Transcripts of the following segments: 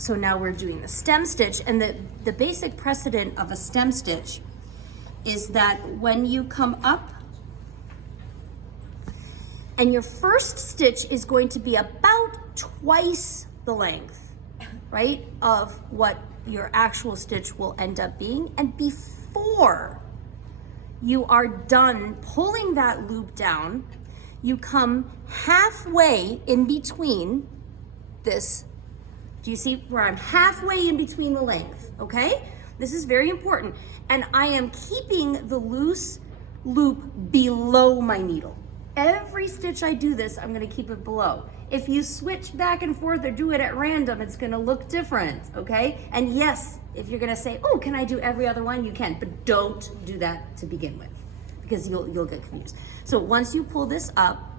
So now we're doing the stem stitch, and the basic precedent of a stem stitch is that when you come up, and your first stitch is going to be about twice the length, right, of what your actual stitch will end up being. And before you are done pulling that loop down, you come halfway in between this. Do you see where I'm halfway in between the length, okay? This is very important. And I am keeping the loose loop below my needle. Every stitch I do this, I'm gonna keep it below. If you switch back and forth or do it at random, it's gonna look different, okay? And yes, if you're gonna say, oh, can I do every other one? You can, but don't do that to begin with, because you'll get confused. So once you pull this up,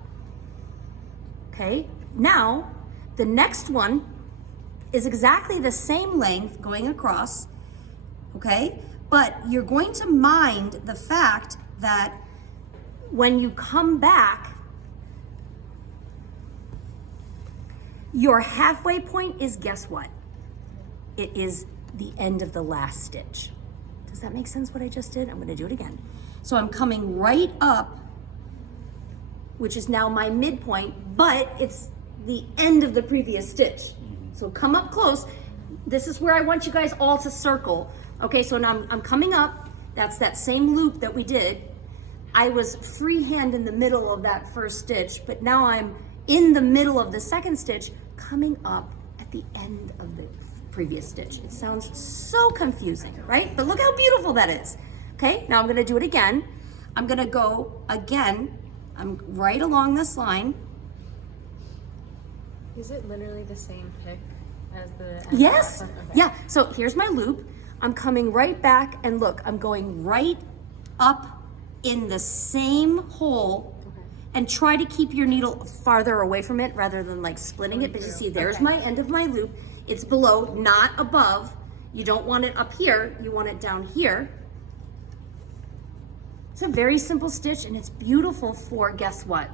okay, now the next one is exactly the same length going across, okay? But you're going to mind the fact that when you come back, your halfway point is, guess what? It is the end of the last stitch. Does that make sense what I just did? I'm gonna do it again. So I'm coming right up, which is now my midpoint, but it's the end of the previous stitch. So come up close. This is where I want you guys all to circle. Okay, so now I'm coming up. That's that same loop that we did. I was freehand in the middle of that first stitch, but now I'm in the middle of the second stitch, coming up at the end of the previous stitch. It sounds so confusing, right? But look how beautiful that is. Okay, now I'm gonna do it again. I'm gonna go again. I'm right along this line. Is it literally the same pick as the? Yes. Okay. Yeah. So here's my loop. I'm coming right back, and look, I'm going right up in the same hole. Okay. And try to keep your needle farther away from it rather than like splitting it. But you see, there's Okay. my end of my loop. It's below, not above. You don't want it up here. You want it down here. It's a very simple stitch, and it's beautiful for, guess what?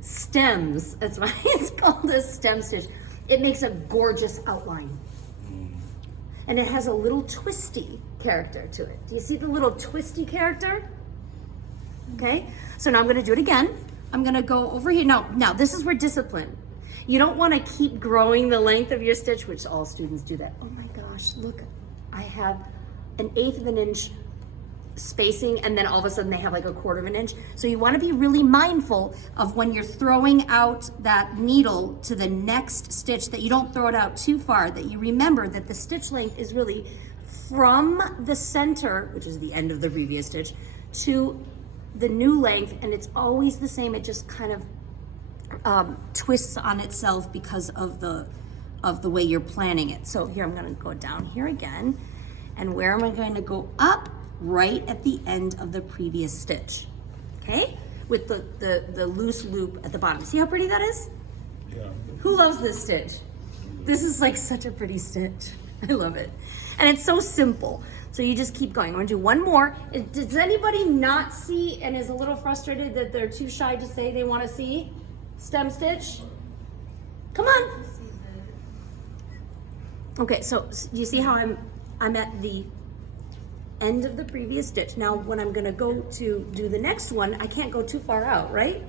Stems. That's why it's called a stem stitch. It makes a gorgeous outline. And it has a little twisty character to it. Do you see the little twisty character? Okay, so now I'm gonna do it again. I'm gonna go over here. Now this is where discipline. You don't wanna keep growing the length of your stitch, which all students do that. Oh my gosh, look, I have 1/8 of an inch spacing, and then all of a sudden they have like 1/4 of an inch. So you wanna be really mindful of when you're throwing out that needle to the next stitch, that you don't throw it out too far, that you remember that the stitch length is really from the center, which is the end of the previous stitch, to the new length, and it's always the same. It just kind of twists on itself because of the way you're planning it. So here I'm gonna go down here again, and where am I going to go up? Right at the end of the previous stitch, okay? With the loose loop at the bottom. See how pretty that is? Yeah. Who loves this stitch? This is like such a pretty stitch. I love it. And it's so simple. So you just keep going. I'm gonna do one more. Does anybody not see and is a little frustrated that they're too shy to say they wanna see stem stitch? Come on. Okay, so you see how I'm at the end of the previous stitch. Now when I'm gonna go to do the next one, I can't go too far out, right?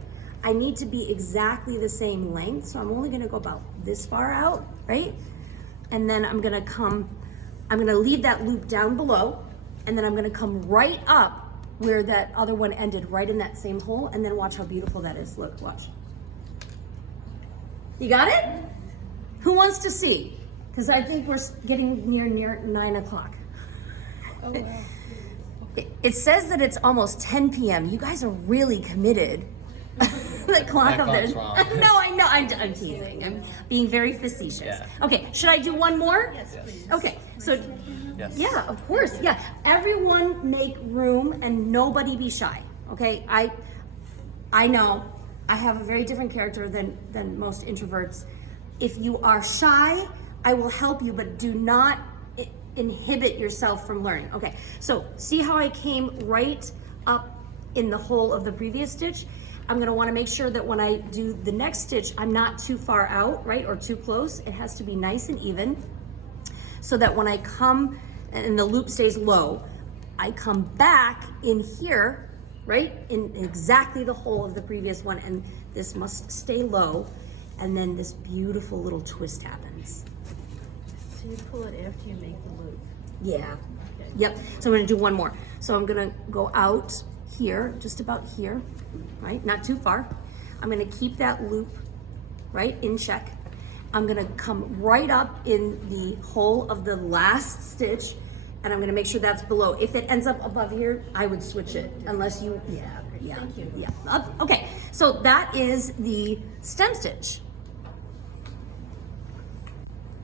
I need to be exactly the same length, so I'm only gonna go about this far out, right? And then I'm gonna leave that loop down below, and then I'm gonna come right up where that other one ended, right in that same hole, and then watch how beautiful that is. Look, watch. You got it? Who wants to see? Because I think we're getting near 9 o'clock. Oh wow. It says that it's almost 10 p.m. You guys are really committed. The clock That up there. clock's wrong. No, I know. I'm teasing. I'm being very facetious. Yeah. Okay, should I do one more? Yes, please. Okay, so Yes. yeah, of course. Yeah, everyone make room and nobody be shy. Okay, I know I have a very different character than most introverts. If you are shy, I will help you, but do not inhibit yourself from learning. Okay, so see how I came right up in the hole of the previous stitch, I'm gonna wanna make sure that when I do the next stitch, I'm not too far out, right, or too close. It has to be nice and even, so that when I come, and the loop stays low, I come back in here, right, in exactly the hole of the previous one, and this must stay low, and then this beautiful little twist happens. So you pull it after you make the loop. Yeah. Okay. Yep. So I'm gonna do one more. So I'm gonna go out here, just about here, right? Not too far. I'm gonna keep that loop right in check. I'm gonna come right up in the hole of the last stitch, and I'm gonna make sure that's below. If it ends up above here, I would switch it, unless you, yeah. Thank you. Yeah. Okay. So that is the stem stitch.